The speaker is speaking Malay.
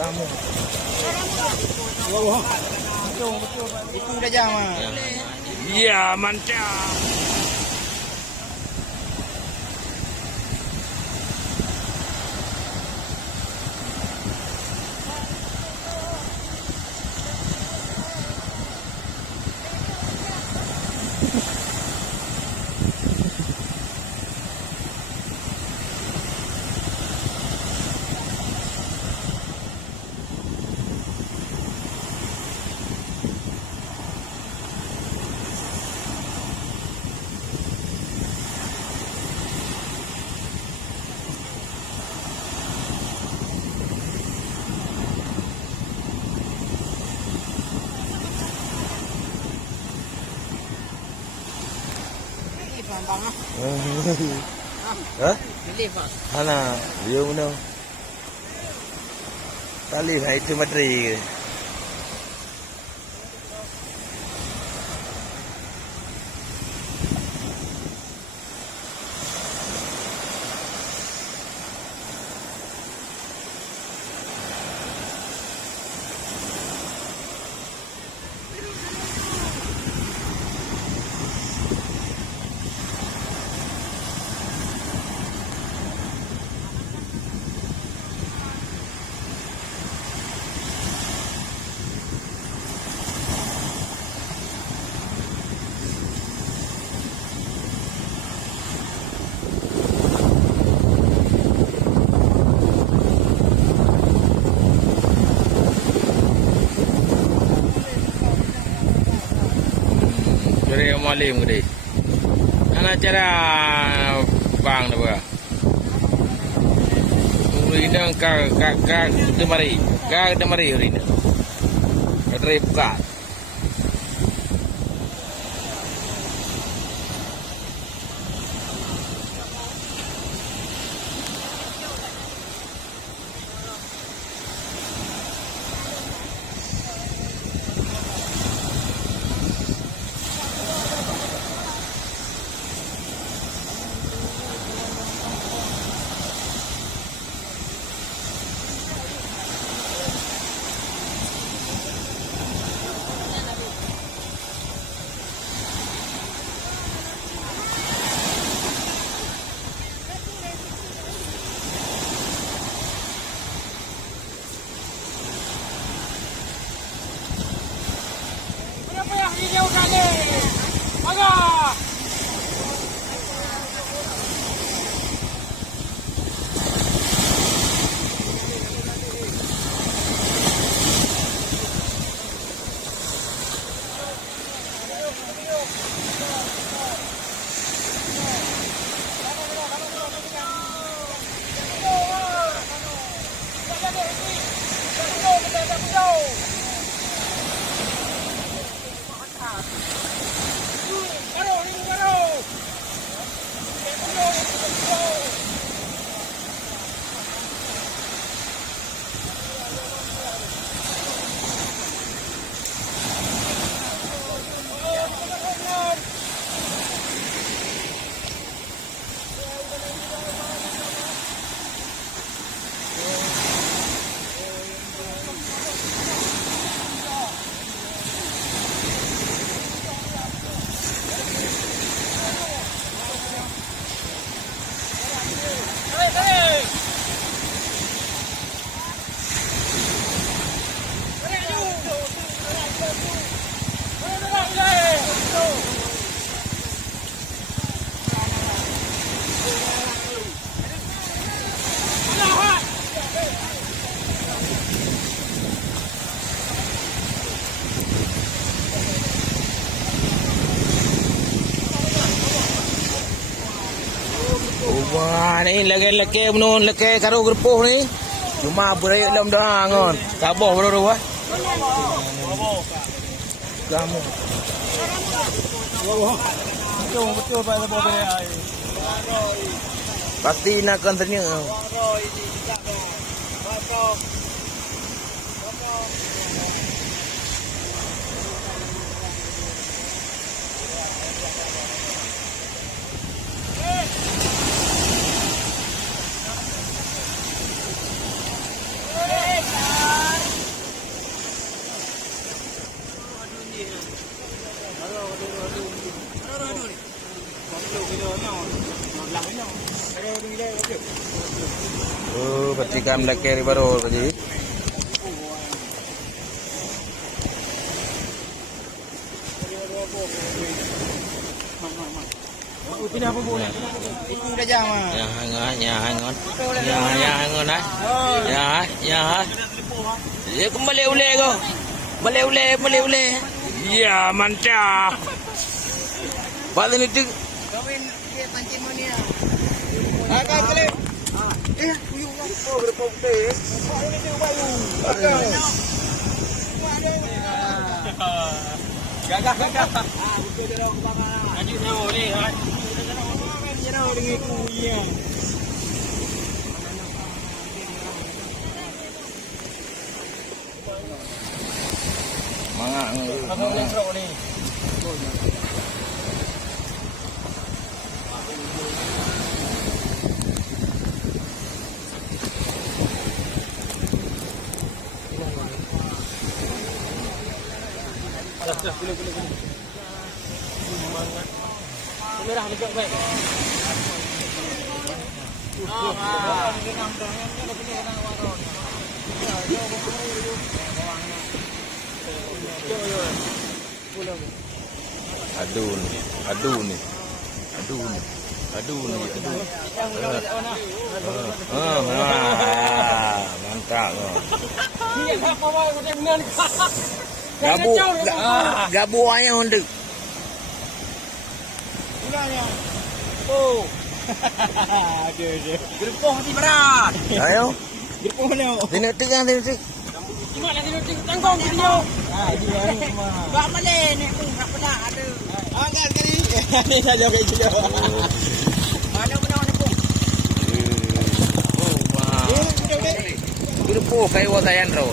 Kamu. Itu dah jam ah. Ya, mantap. Bang ah. Hah? Lift ah. Mana? Dia mana? Tali itu materi ke? Jadi malam gede. Ana cara bang tu apa? Urinang ka demari urinang. Kadri buka. Jauh kali. Agak. Wah, ni lagi menun lagi karo gerpuh ni. Cuma berai dalam dah ngon. Taboh baru wah. Kamu. Betul Pak Taboh berai. Pasti nak kontennya. Oh, petikan laki baru tadi. Ini apa bu? Iku dah jam ah. Ya hangat. Ya hangat nah. Ya. Ya kembali ule ko. Balik ule. Ya mantap. Balik itu. Kawin dia pancing mana ya? Agak balik. Uyung apa berpokte? Ini dia bayu. Gagah. Betul dia orang bangang. Lanjut dia boleh kan. Dia nak dengan kuya. Mangak ni. Abang lentrok ni. Boleh. Semangat. Merah dekat baik. Aduh ni. Mantap. Ni apa macam ni? Gabu ayah honda. Gulanya. Oh. Ada. Gerpoh mati berat. Ayo. Gerpoh mana? Tengok tengah. Cuma nak tengok tanggung video. Dia ni cuma. Bak balik ni pun tak pernah ada. Angkat sekali. Ni saja kayak gitu. Mana ni pun. Grupo kayo watayan raw.